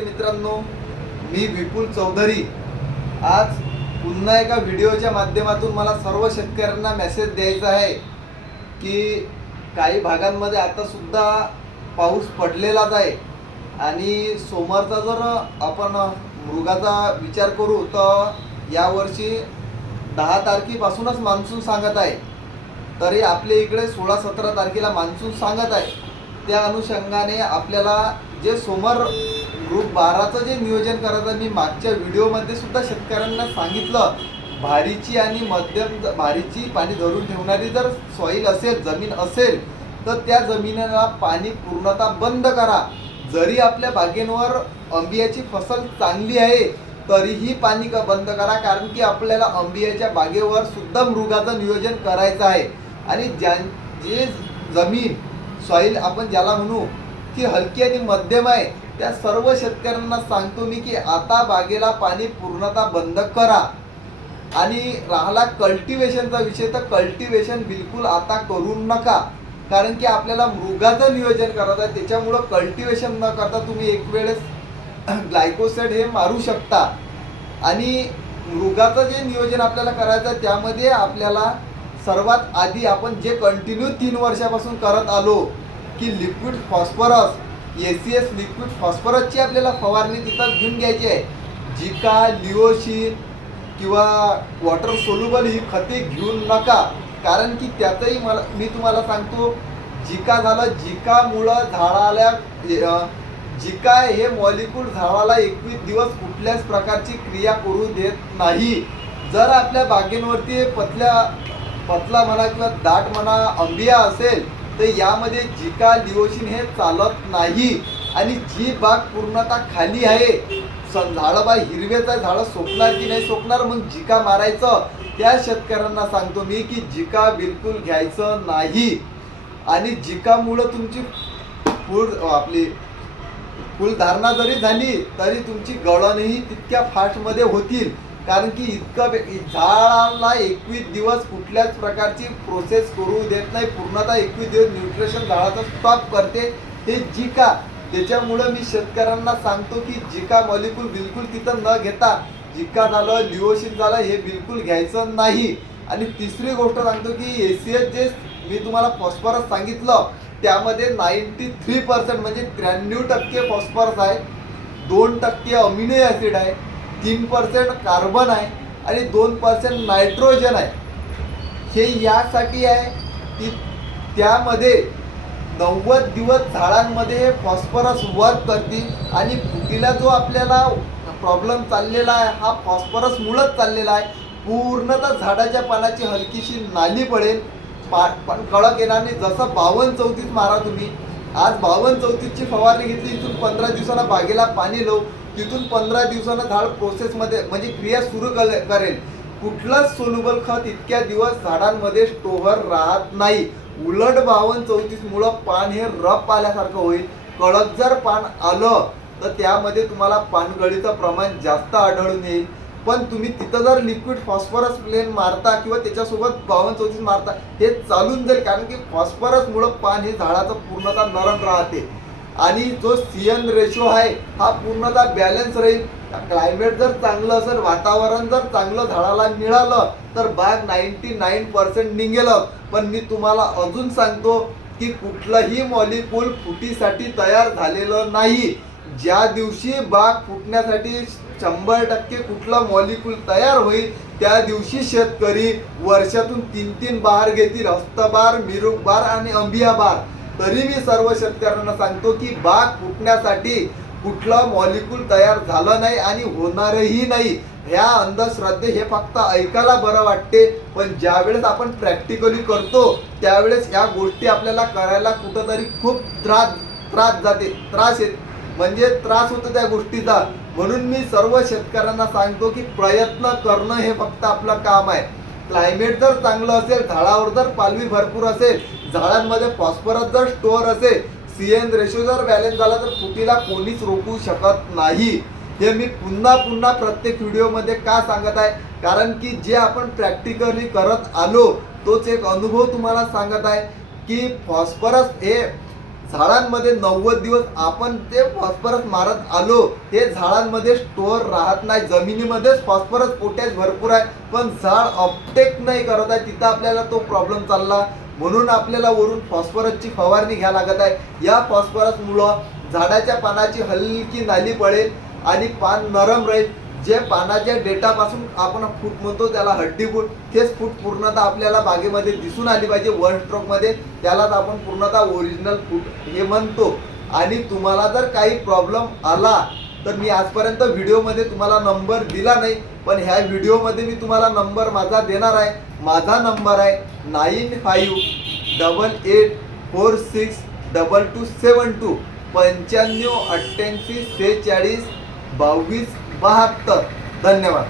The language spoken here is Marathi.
मित्रांनो मी विपुल चौधरी. आज पुन्हा एका व्हिडिओच्या माध्यमातून मला सर्व शेतकऱ्यांना मेसेज द्यायचा आहे की काही भागांमध्ये आता सुद्धा पाऊस पडलेलाच आहे. आणि सोमवारचा जर आपण मृगाचा विचार करू तर यावर्षी दहा तारखेपासूनच मान्सून सांगत आहे. तरी आपल्या इकडे सोळा सतरा तारखेला मान्सून सांगत आहे. त्या अनुषंगाने आपल्याला जे सोमवार ग्रुप बाराचं जे नियोजन करायचं मी मागच्या व्हिडिओमध्ये सुद्धा शेतकऱ्यांना सांगितलं भारीची आणि मध्यम भारीची पाणी धरून ठेवणारी जर सॉईल असेल जमीन असेल तर त्या जमिनीला पाणी पूर्णतः बंद करा. जरी आपल्या बागेंवर अंबियाची फसल चांगली आहे तरीही पाणी का बंद करा कारण की आपल्याला अंबियाच्या बागेवर सुद्धा मृगाचं नियोजन करायचं आहे. आणि ज्यां जे जमीन सॉईल आपण ज्याला म्हणू ती हलकी आणि मध्यम आहे त्या सर्व शेतकऱ्यांना सांगतो मी की आता बागेला पाणी पूर्णतः बंद करा. आणि राहिला कल्टिवेशनचा विषय तर कल्टिवेशन बिलकुल आता करू नका. कारण की आपल्याला मृगाचं नियोजन करायचं आहे त्याच्यामुळं कल्टिवेशन न करता तुम्ही एक वेळेस ग्लायकोसाइड हे मारू शकता. आणि मृगाचं जे नियोजन आपल्याला करायचं आहे त्यामध्ये आपल्याला सर्वात आधी आपण जे कंटिन्यू तीन वर्षापासून करत आलो की liquid phosphorus A C S liquid फॉस्फरसची आपल्याला फवारणी तिथं घेऊन घ्यायची आहे. जिका लिओशिन किंवा वॉटर सोल्युबल ही खते घेऊन नका. कारण की त्याचंही मला मी तुम्हाला सांगतो जिका झालं जिकामुळं झाडाला जिका हे मॉलिक्यूल झाडाला एकवीस दिवस कुठल्याच प्रकारची क्रिया करू देत नाही. जर आपल्या बागेंवरती पतल्या पतला म्हणा किंवा दाट म्हणा अंबिया असेल तर यामध्ये जिका लिओशिन हे चालत नाही. आणि जी बाग पूर्णतः खाली आहे. स- झाडं बा हिरवेचा झाडं सोपणार की नाही सोकणार मग जिका मारायचं. त्या शेतकऱ्यांना सांगतो मी की जिका बिलकुल घ्यायचं नाही. आणि जिकामुळं तुमची फूड आपली फुलधारणा जरी झाली तरी तुमची गळणही तितक्या फास्टमध्ये होतील. कारण की इतकं बे- झाडाला एकवीस दिवस कुठल्याच प्रकारची प्रोसेस करू देत नाही. पूर्णतः एकवीस दिवस न्यूट्रिशन झाडाचं स्टॉप करते. ते जिका. त्याच्यामुळं मी शेतकऱ्यांना सांगतो की जिका मॉलिक्यूल बिलकुल तिथं न घेता जिका झालं लिओशिन झालं हे बिलकुल घ्यायचं नाही. आणि तिसरी गोष्ट सांगतो की एसीएस जे मी तुम्हाला फॉस्फरस सांगितलं त्यामध्ये नाईन्टी थ्री पर्सेंट म्हणजे त्र्याण्णव टक्के फॉस्फरस आहे. दोन टक्के अमिनो ॲसिड आहे. तीन पर्सेंट कार्बन आहे आणि दोन पर्सेंट नायट्रोजन आहे. हे यासाठी आहे की त्यामध्ये नव्वद दिवस झाडांमध्ये हे फॉस्फरस वर्क करतील आणि फुटीला जो आपल्याला प्रॉब्लेम चाललेला आहे हा फॉस्फरसमुळंच चाललेला आहे. पूर्णतः झाडाच्या पानाची हलकीशी नाली पडेल. पा पण कळक येणार नाही. जसं बावन्न चौतीस मारा तुम्ही. आज बावन्न चौतीसची फवारणी घेतली. इथून पंधरा दिवसाला बागेला पाणी लावू. तिथून पंधरा दिवसानं झाड प्रोसेसमध्ये म्हणजे क्रिया सुरू करेल. कुठलंच सोल्युबल खत इतक्या दिवस झाडांमध्ये स्टोअर राहत नाही. उलट बावन्न चौतीस मुळं पान हे रप आल्यासारखं होईल. कडक जर पान आलं तर त्यामध्ये तुम्हाला पानगळीचं प्रमाण जास्त आढळून येईल. पण तुम्ही तिथं जर लिक्विड फॉस्फरस प्लेन मारता किंवा त्याच्यासोबत बावन्न चौतीस मारता हे चालून जाईल. कारण की फॉस्फरसमुळं पान हे झाडाचं पूर्णतः नरम राहते. आणि जो सी एन रेशो आहे हा पूर्णतः बॅलन्स राहील. क्लायमेट जर चांगलं असेल वातावरण जर चांगलं झाडाला मिळालं तर बाग नाईन्टी नाईन पर्सेंट निघेलं. पण मी तुम्हाला अजून सांगतो की कुठलंही मॉलिक्यूल फुटीसाठी तयार झालेलं नाही. ज्या दिवशी बाग फुटण्यासाठी शंभर टक्के कुठला मॉलिक्यूल तयार होईल त्या दिवशी शेतकरी वर्षातून तीन तीन बार घेतील. हस्तबार मिरुक बार आणि अंबिया बार तरी मी सर्व शेतकऱ्यांना सांगतो की बाग फुटण्यासाठी कुठलं मॉलिक्यूल तयार झालं नाही आणि होणारही नाही. ह्या अंधश्रद्धे हे फक्त ऐकायला बरं वाटते. पण ज्यावेळेस आपण प्रॅक्टिकली करतो त्यावेळेस ह्या गोष्टी आपल्याला करायला कुठंतरी खूप त्रास त्रास जाते. त्रास येत. म्हणजे त्रास होतो त्या गोष्टीचा. म्हणून मी सर्व शेतकऱ्यांना सांगतो की प्रयत्न करणं हे फक्त आपलं काम आहे. क्लायमेट जर चांगलं असेल झाडावर जर पालवी भरपूर असेल झाडांमध्ये फॉस्फरस जर स्टोअर असेल सी एन रेशो जर बॅलेन्स झाला तर फुटीला कोणीच रोखू शकत नाही. हे मी पुन्हा पुन्हा प्रत्येक व्हिडिओमध्ये का सांगत आहे? कारण की जे आपण प्रॅक्टिकली करत आलो तोच एक अनुभव तुम्हाला सांगत आहे की फॉस्फरस हे झाडांमध्ये नव्वद दिवस आपण ते फॉस्फरस मारत आलो. ते झाडांमध्ये स्टोअर राहत नाही. जमिनीमध्येच फॉस्फरस पोटॅश भरपूर आहे. पण झाड अपटेक नाही करत आहे. तिथं आपल्याला तो प्रॉब्लेम चालला. म्हणून आपल्याला वरून फॉस्फरसची फवारणी घ्या लागत आहे. या फॉस्फरसमुळं झाडाच्या पानाची हलकी नाली पडेल आणि पान नरम राहील. जे पानाच्या डेटापासून आपण फूट म्हणतो त्याला हड्डी फूट तेच फूट पूर्णतः आपल्याला बागेमध्ये दिसून आली पाहिजे वन स्ट्रोकमध्ये त्यालाच आपण पूर्णतः ओरिजिनल फूट हे म्हणतो. आणि तुम्हाला जर काही प्रॉब्लेम आला तर मी आजपर्यंत व्हिडिओमध्ये तुम्हाला नंबर दिला नाही पण ह्या व्हिडिओमध्ये मी तुम्हाला नंबर माझा देणार आहे. माझा नंबर आहे nine five double eight four six double two seven two. पंच्याण्णव अठ्ठ्याऐंशी सेहेचाळीस बावीस बहात्तर. धन्यवाद.